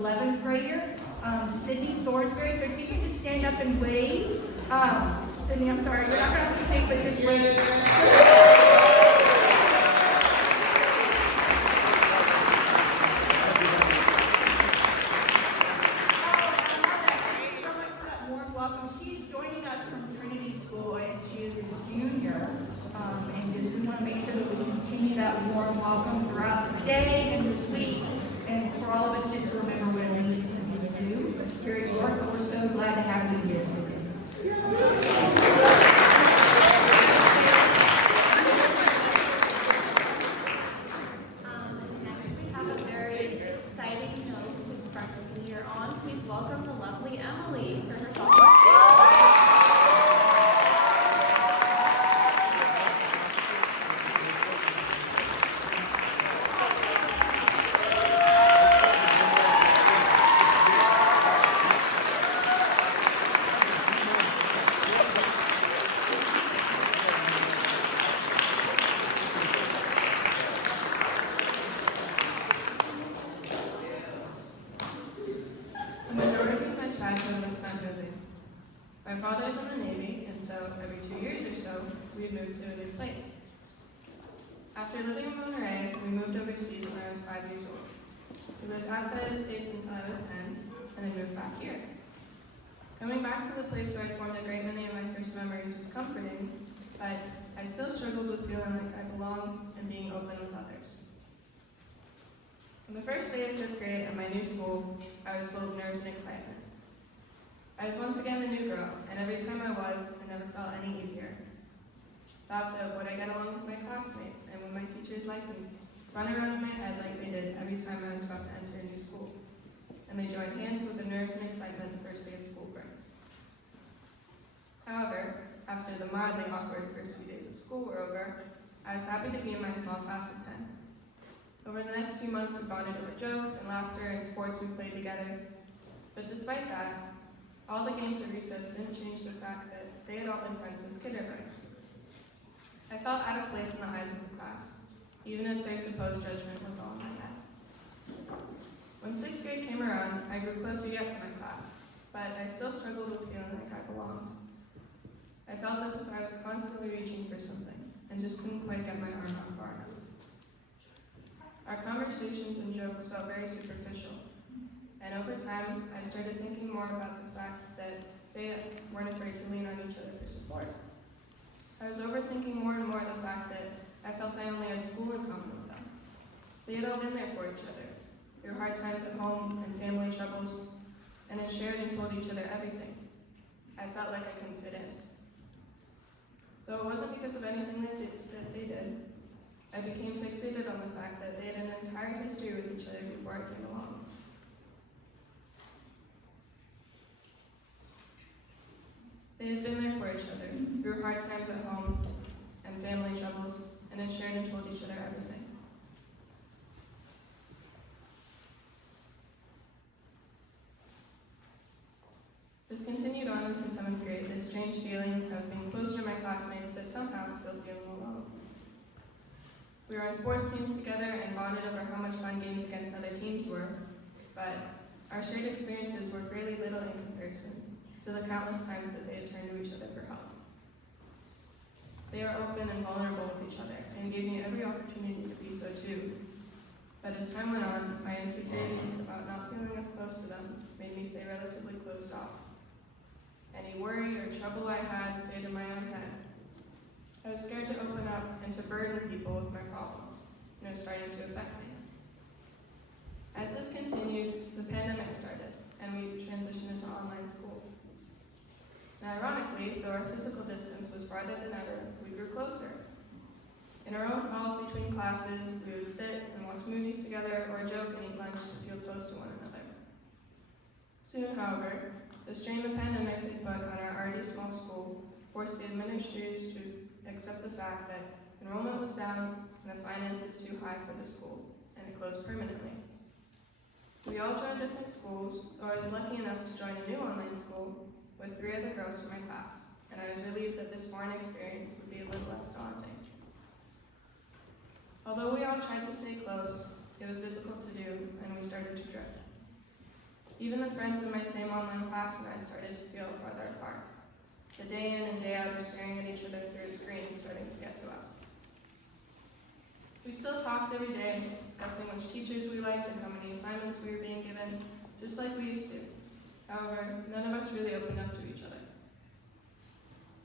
11th grader, Sydney Thornsberry. So can you just stand up and wave? Sydney, I'm sorry, you're not going to have to speak, but just wave. Welcome. She's joining us from Trinity School, and she is a junior. And just we want to make sure that we continue that warm welcome throughout the day and this week, and for all of us just to remember what we need to do here at York. But we're so glad to have you here today. Next, we have a very exciting note to start the year on. Please welcome the lovely Emily for her sophomore. The majority of my childhood was spent moving. My father's in the Navy, and so every 2 years or so, we'd move to a new place. After living in Monterey, we moved overseas when I was 5 years old. We lived outside the States until I was 10, and then moved back here. Coming back to the place where I formed a great many of my first memories was comforting, but I still struggled with feeling like I belonged and being open with others. On the first day of 5th grade at my new school, I was full of nerves and excitement. I was once again the new girl, and every time I was, I never felt any easier. Thoughts of would I get along with my classmates and would my teachers like me spun around in my head like they did every time I was about to enter a new school, and they joined hands with the nerves and excitement the first day of school brings. However, after the mildly awkward first few days of school were over, I was happy to be in my small class of 10. Over the next few months, we bonded over jokes and laughter and sports we played together. But despite that, all the games at recess didn't change the fact that they had all been friends since kindergarten. I felt out of place in the eyes of the class, even if their supposed judgment was all in my head. When 6th grade came around, I grew closer yet to my class, but I still struggled with feeling like I belonged. I felt as if I was constantly reaching for something, and just couldn't quite get my arm out far enough. Our conversations and jokes felt very superficial, and over time, I started thinking more about the fact that they weren't afraid to lean on each other for support. I was overthinking more and more the fact that I felt I only had school in common with them. They had all been there for each other, through hard times at home and family troubles, and had shared and told each other everything. I felt like I couldn't fit in. Though it wasn't because of anything that they did, I became fixated on the fact that they had an entire history with each other before I came along. They had been there for each other, through hard times at home and family troubles, and had shared and told each other everything. This continued on into 7th grade, this strange feeling of being close to my classmates but somehow still feeling alone. We were on sports teams together and bonded over how much fun games against other teams were, but our shared experiences were fairly little in comparison to the countless times that they had turned to each other for help. They were open and vulnerable with each other and gave me every opportunity to be so too. But as time went on, my insecurities about not feeling as close to them made me stay relatively closed off. Any worry or trouble I had stayed in my own head. I was scared to open up and to burden people with my problems, and it was starting to affect me. As this continued, the pandemic started, and we transitioned into online school. Now, ironically, though our physical distance was farther than ever, we grew closer. In our own calls between classes, we would sit and watch movies together or joke and eat lunch to feel close to one another. Soon, however, the strain the pandemic had put on our already small school forced the administrators to accept the fact that enrollment was down and the finances too high for the school, and it closed permanently. We all joined different schools, though I was lucky enough to join a new online school with 3 other girls from my class, and I was relieved that this foreign experience would be a little less daunting. Although we all tried to stay close, it was difficult to do, and we started to drift. Even the friends in my same online class and I started to feel farther apart. The day in and day out of staring at each other through a screen starting to get to us. We still talked every day, discussing which teachers we liked and how many assignments we were being given, just like we used to. However, none of us really opened up to each other.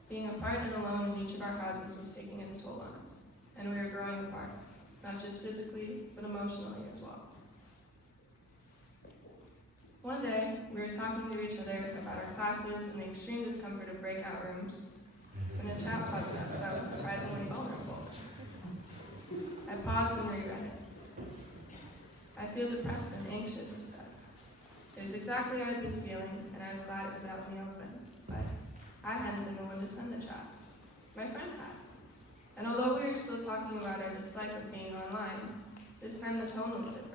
Being apart and alone in each of our houses was taking its toll on us, and we were growing apart, not just physically, but emotionally as well. One day, we were talking to each other about our classes and the extreme discomfort of breakout rooms, when a chat popped up that was surprisingly vulnerable. I paused and reread it. I feel depressed and anxious, he said. It was exactly how I'd been feeling, and I was glad it was out in the open, but I hadn't been the one to send the chat. My friend had. And although we were still talking about our dislike of being online, this time the tone was different.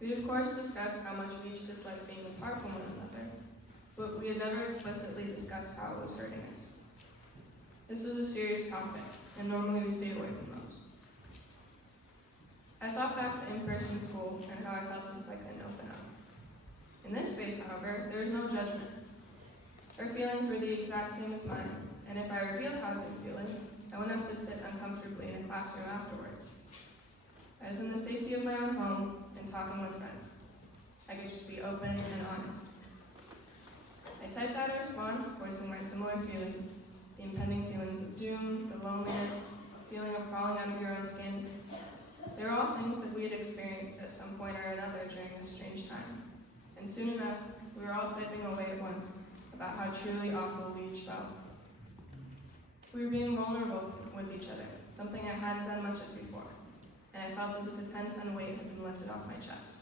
We of course discussed how much we each disliked being apart from one another, but we had never explicitly discussed how it was hurting us. This was a serious topic, and normally we stay away from those. I thought back to in-person school and how I felt as if I couldn't open up. In this space, however, there was no judgment. Our feelings were the exact same as mine, and if I revealed how I'd been feeling, I wouldn't have to sit uncomfortably in a classroom afterwards. I was in the safety of my own home and talking with friends. I could just be open and honest. I typed out a response voicing my similar feelings, the impending feelings of doom, the loneliness, feeling of crawling out of your own skin. They were all things that we had experienced at some point or another during this strange time. And soon enough, we were all typing away at once about how truly awful we each felt. We were being vulnerable with each other, something I hadn't done much of before, and I felt as if a 10-ton weight had been lifted off my chest.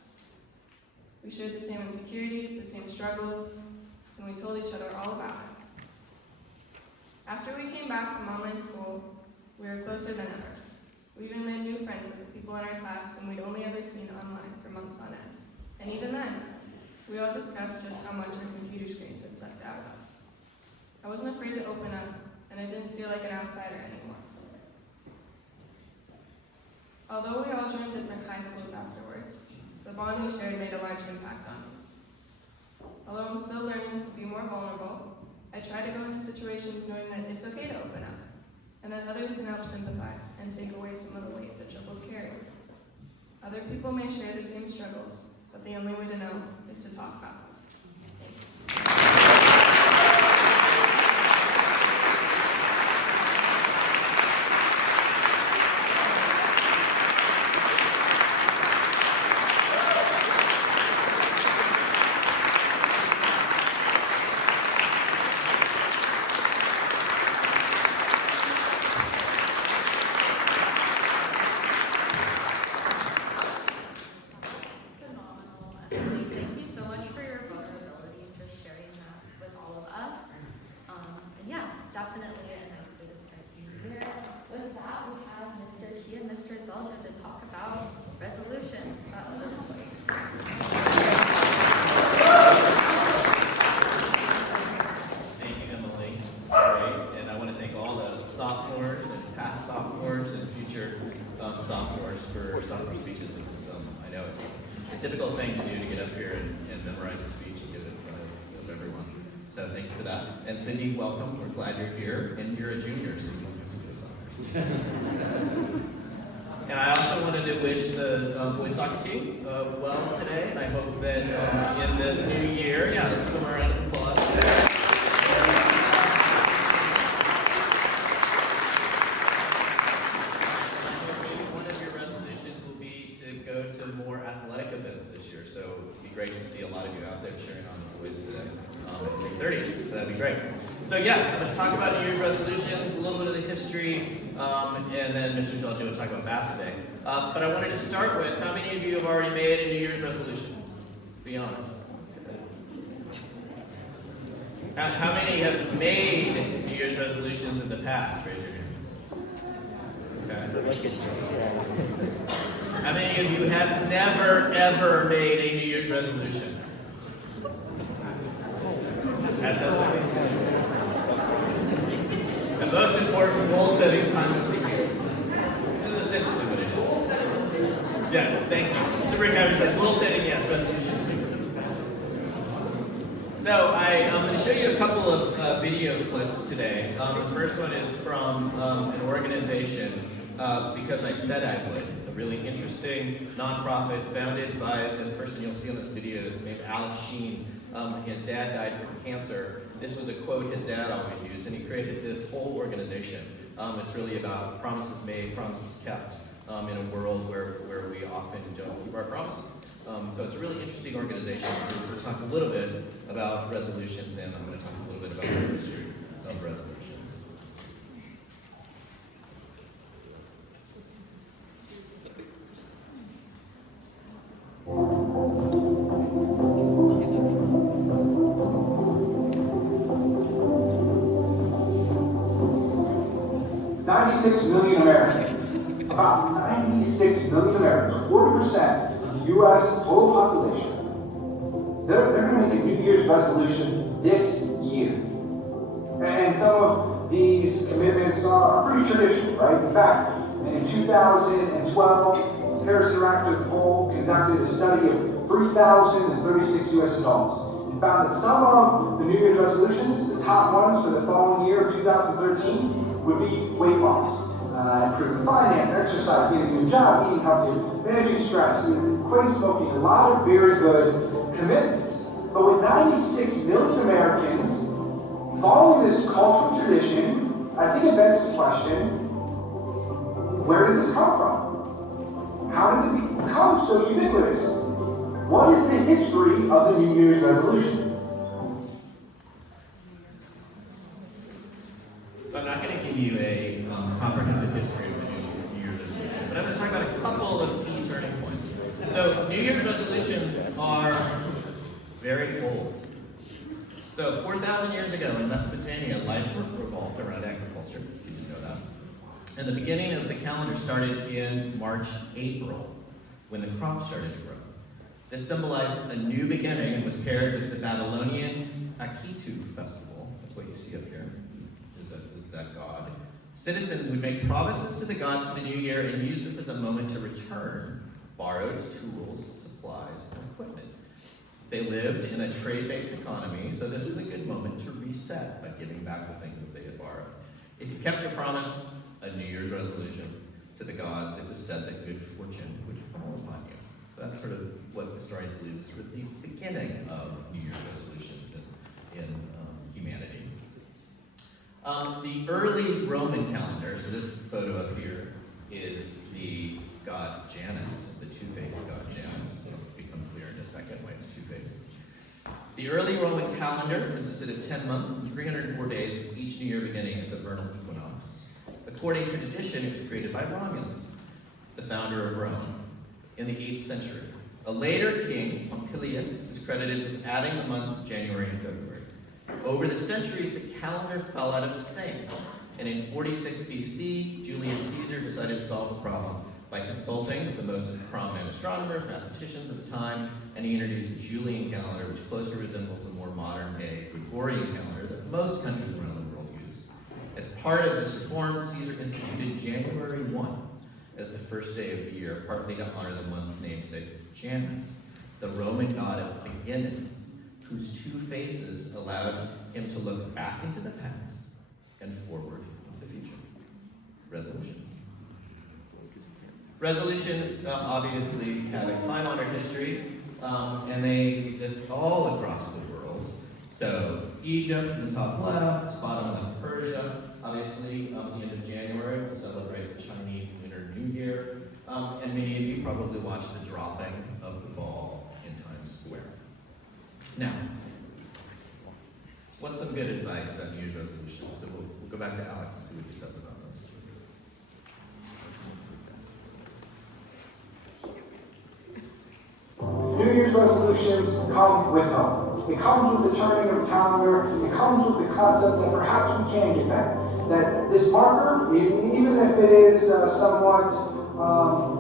We shared the same insecurities, the same struggles, and we told each other all about it. After we came back from online school, we were closer than ever. We even made new friends with the people in our class whom we'd only ever seen online for months on end. And even then, we all discussed just how much our computer screens had sucked out of us. I wasn't afraid to open up, and I didn't feel like an outsider anymore. Although we all joined different high schools afterwards, the bond we shared made a large impact on me. Although I'm still learning to be more vulnerable, I try to go into situations knowing that it's okay to open up, and that others can help sympathize and take away some of the weight that troubles carry. Other people may share the same struggles, but the only way to know is to talk about them. Phenomenal. Emily, thank you so much for your vulnerability and for sharing that with all of us. And yeah, definitely a nice way to start the year. With that, we have Mr. Key and Mr. Zelda to talk about resolutions. This is like Thank you, Emily. Great. And I want to thank all the sophomores and past sophomores and future sophomores for sophomore speeches. I know it's a typical thing to do to get up here and memorize a speech and give it in front of everyone. So thank you for that. And Cindy, welcome. We're glad you're here. And you're a junior, so you don't have to do soccer. And I also wanted to wish the boys soccer team well today. And I hope that in this new year, let's give them a round of applause. One of your resolutions will be to go to more athletic events this year. So it'd be great to see a lot of you out there cheering on the boys today at 3:30. So that'd be great. So yes, I'm going to talk about New Year's resolutions, a little bit of the history, and then Mr. Zelja will talk about math today. But I wanted to start with, how many of you have already made a New Year's resolution? Be honest. How many have made New Year's resolutions in the past? Raise your hand. Okay. How many of you have never, ever made a New Year's resolution? That's the most important goal-setting time of the year. This is essentially what it is. Yes, thank you. Mr. Rick Evans said goal-setting, yes, resolution. So I'm going to show you a couple of video clips today. The first one is from an organization, Because I Said I Would, a really interesting nonprofit founded by this person you'll see on this video named Alex Sheen. His dad died from cancer. This was a quote his dad always used, and he created this whole organization. It's really about promises made, promises kept in a world where we often don't keep our promises. So it's a really interesting organization. We're going to talk a little bit about resolutions, and I'm going to talk a little bit about the history of resolutions. $96 million Americans, about 96 million Americans, 40% of the U.S. total population, they're going to make a New Year's resolution this year. And some of these commitments are pretty traditional, right? In fact, in 2012, Harris Interactive Poll conducted a study of 3,036 U.S. adults and found that some of the New Year's resolutions, the top ones for the following year, 2013, would be weight loss, improving finance, exercise, getting a new job, eating healthier, managing stress, quitting smoking, a lot of very good commitments. But with 96 million Americans following this cultural tradition, I think it begs the question, where did this come from? How did it become so ubiquitous? What is the history of the New Year's resolution? So I'm not going to give you a comprehensive history of the New Year's resolution, but I'm going to talk about a couple of key turning points. So New Year's resolutions are very old. So 4,000 years ago in Mesopotamia, life revolved around agriculture. You didn't know that. And the beginning of the calendar started in March, April, when the crops started to grow. This symbolized a new beginning and was paired with the Babylonian Akitu festival. That's what you see up here. Is that god. Citizens would make promises to the gods for the new year and use this as a moment to return borrowed tools, supplies, and equipment. They lived in a trade-based economy, so this was a good moment to reset by giving back the things that they had borrowed. If you kept your promise, a New Year's resolution to the gods, it was said that good fortune would fall upon you. So that's sort of what historians believe is sort of the beginning of New Year's resolutions in humanity. The early Roman calendar, so this photo up here is the god Janus, the two-faced god Janus. It'll become clear in a second why it's two-faced. The early Roman calendar consisted of 10 months and 304 days, with each new year beginning at the vernal equinox. According to tradition, it was created by Romulus, the founder of Rome, in the 8th century. A later king, Pompilius, is credited with adding the months of January and February. Over the centuries, the calendar fell out of sync, and in 46 BC, Julius Caesar decided to solve the problem by consulting with the most prominent astronomers, mathematicians at the time, and he introduced the Julian calendar, which closely resembles the more modern-day Gregorian calendar that most countries around the world use. As part of this reform, Caesar instituted January 1 as the first day of the year, partly to honor the month's namesake, Janus, the Roman god of beginnings, whose two faces allowed him to look back into the past and forward into the future. Resolutions. Resolutions obviously have a time-honored history, and they exist all across the world. So Egypt in the top left, bottom left Persia. Obviously, the end of January, we'll celebrate the Chinese Lunar New Year. And many of you probably watched the dropping of the ball in Times Square. Now, what's some good advice on New Year's resolutions? So we'll go back to Alex and see what he said about this. New Year's resolutions come with hope. It comes with the turning of the calendar. It comes with the concept that perhaps we can get better. That this marker, even if it is somewhat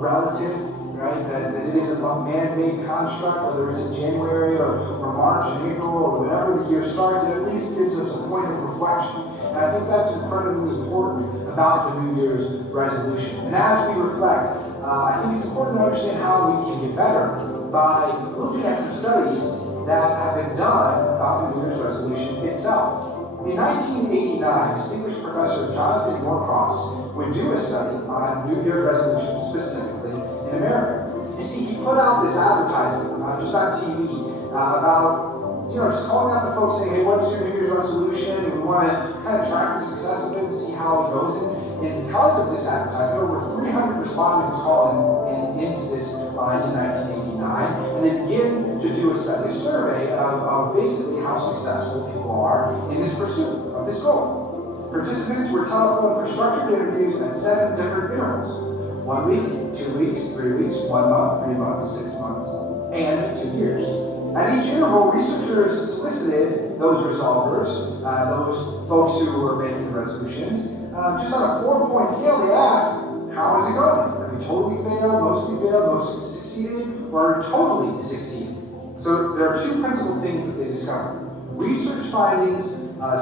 relative, right? That it is a man-made construct, whether it's in January or March and April or whenever the year starts, it at least gives us a point of reflection. And I think that's incredibly important about the New Year's resolution. And as we reflect, I think it's important to understand how we can get better. by looking at some studies that have been done about the New Year's resolution itself. In 1989, distinguished professor Jonathan Norcross would do a study on New Year's resolutions specifically in America. You see, he put out this advertisement just on TV about, just calling out to folks saying, hey, what's your New Year's resolution? And we want to kind of track the success of it and see how it goes. And because of this advertisement, over 300 respondents calling into this in 1989, and they begin to do a survey of basically how successful people are in this pursuit of this goal. Participants were telephoned for structured interviews at 7 different intervals: 1 week, 2 weeks, 3 weeks, 1 month, 3 months, 6 months, and 2 years. At each interval, researchers solicited those resolvers, those folks who were making the resolutions, just on a 4-point scale. They asked, how is it going? Have you totally failed, mostly succeeded, or totally succeeded? So there are 2 principal things that they discovered. Research findings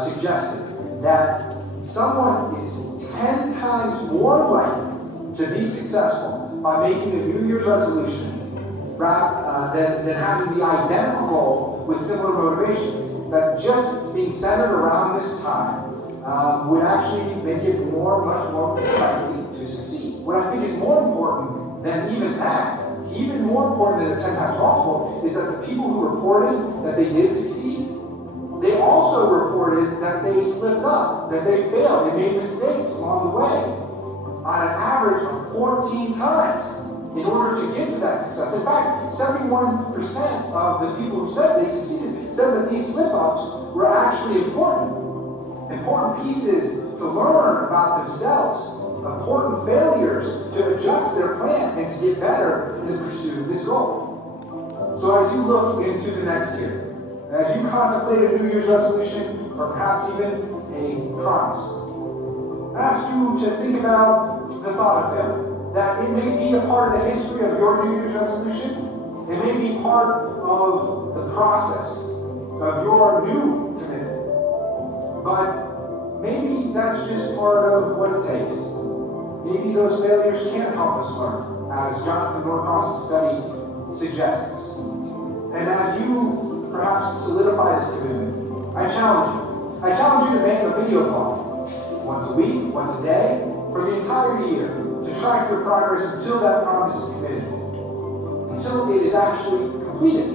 suggested that someone is 10 times more likely to be successful by making a New Year's resolution than having the identical goal with similar motivation. That just being centered around this time would actually make it much more likely to succeed. What I think is more important than even that, even more important than a 10 times multiple, is that the people who reported that they did succeed, they also reported that they slipped up, that they failed, they made mistakes along the way, on an average of 14 times in order to get to that success. In fact, 71% of the people who said they succeeded said that these slip-ups were actually important pieces to learn about themselves, important failures to adjust their plan and to get better in the pursuit of this goal. So as you look into the next year, as you contemplate a New Year's resolution, or perhaps even a promise, I ask you to think about the thought of failure. That it may be a part of the history of your New Year's resolution. It may be part of the process of your new commitment. But maybe that's just part of what it takes. Maybe those failures can help us learn, as Jonathan Norcross' study suggests. And as you perhaps solidify this commitment, I challenge you. I challenge you to make a video blog once a week, once a day, for the entire year, to track your progress until that promise is committed, until it is actually completed.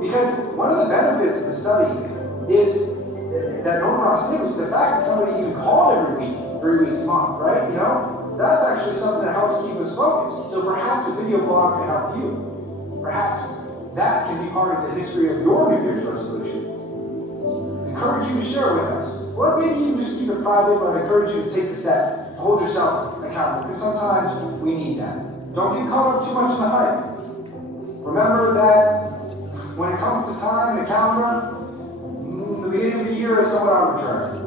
Because one of the benefits of the study is that Norcross did was the fact that somebody even called every week, 3 weeks a month, right? That's actually something that helps keep us focused. So perhaps a video blog can help you. Perhaps that can be part of the history of your New Year's resolution. I encourage you to share with us. Or maybe you can just keep it private, but I encourage you to take the step to hold yourself accountable, because sometimes we need that. Don't get caught up too much in the hype. Remember that when it comes to time and a calendar, the beginning of the year is somewhat arbitrary.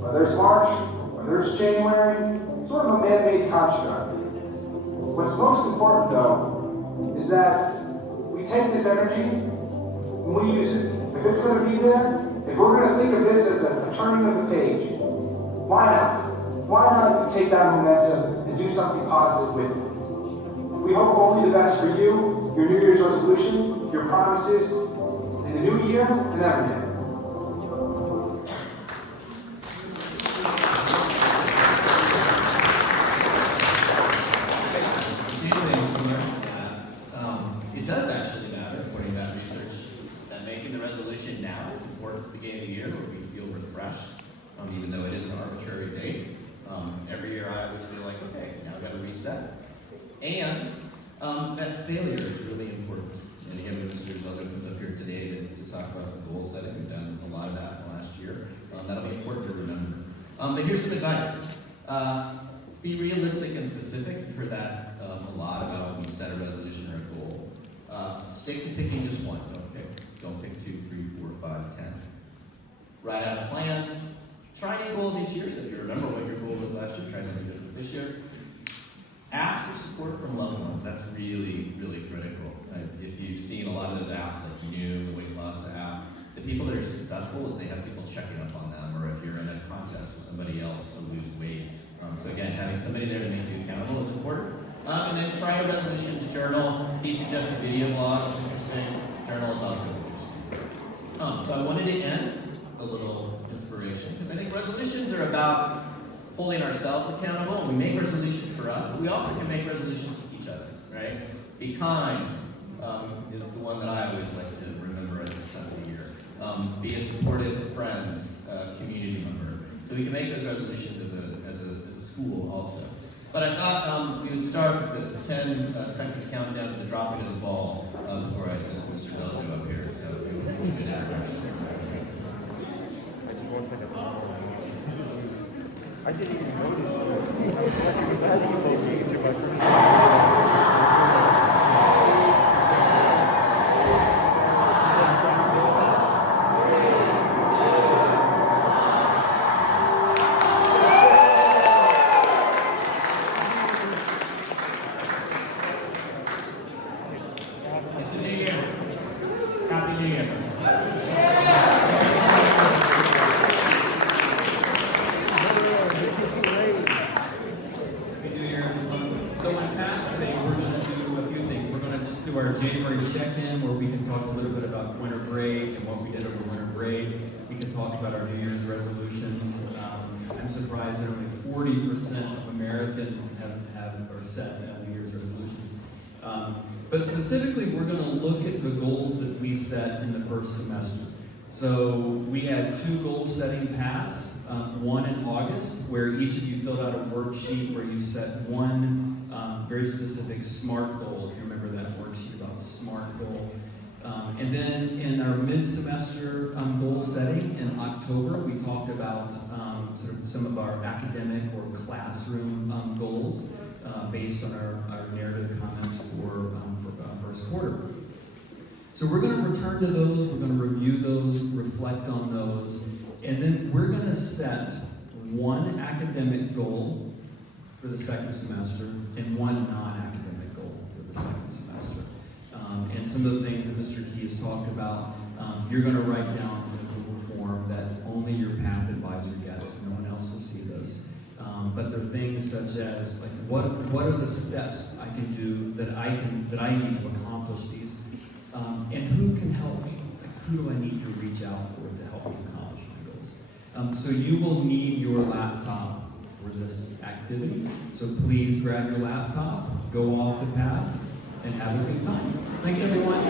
Whether it's March, whether it's January, it's sort of a man-made construct. What's most important, though, is that we take this energy and we use it. If it's going to be there, if we're going to think of this as a turning of the page, why not? Why not take that momentum and do something positive with it? We hope only the best for you, your New Year's resolution, your promises in the new year and every day. It does actually matter, according to that research, that making the resolution now is important at the beginning of the year where we feel refreshed, even though it is an arbitrary date. Every year I always feel like, okay, now I've got to reset. And that failure is really important. And again, Mr. Zelda comes up here today to talk about some goal setting. We've done a lot of that last year. That'll be important to remember. But here's some advice. Be realistic and specific. You've heard that a lot about when you set a resolution or a goal. Stick to picking just one. Don't pick 2, 3, 4, 5, 10. Write out a plan. Try new goals each year. So if you remember what your goal was last year, try something different this year. Ask for support from loved ones. That's really, really critical. If you've seen a lot of those apps like Noom, the weight loss app, the people that are successful is they have people checking up on them, or if you're in a contest with somebody else to lose weight. So again, having somebody there to make you accountable is important. And then try a resolutions journal. He suggests a video blog, it's interesting. Journal is also interesting. So I wanted to end with a little inspiration, because I think resolutions are about holding ourselves accountable, and we make resolutions for us, but we also can make resolutions to each other, right? Be kind is the one that I always like to remember at this time of the year. Be a supportive friend, community member. So we can make those resolutions as a school also. But I thought we would start with the 10-second countdown to the dropping of the ball before I sent Mr. Zeljo up here. So we will do an introduction. I didn't even notice. It's a new year. Happy New Year. So on path today, we're going to do a few things. We're going to just do our January check-in, where we can talk a little bit about winter break and what we did over winter break. We can talk about our New Year's resolutions. I'm surprised that only 40% of Americans have set New Year's resolutions. But specifically, we're going to look at the goals that we set in the first semester. So we had 2 goal-setting paths, one in August, where each of you filled out a worksheet where you set one very specific SMART goal, if you remember that worksheet about SMART goal. And then in our mid-semester goal setting in October, we talked about sort of some of our academic or classroom goals based on our narrative comments for first quarter. So we're going to return to those, we're going to review those, reflect on those, and then we're going to set one academic goal for the second semester and one non-academic goal for the second semester. And some of the things that Mr. Key has talked about, you're going to write down in a Google form that only your path advisor gets, no one else will see this. But there are things such as, like, what are the steps I can do that I need to accomplish these, and who can help me? Like, who do I need to reach out for to help me accomplish my goals? So you will need your laptop for this activity. So please grab your laptop, go off the path, and have a good time. Thanks, everyone.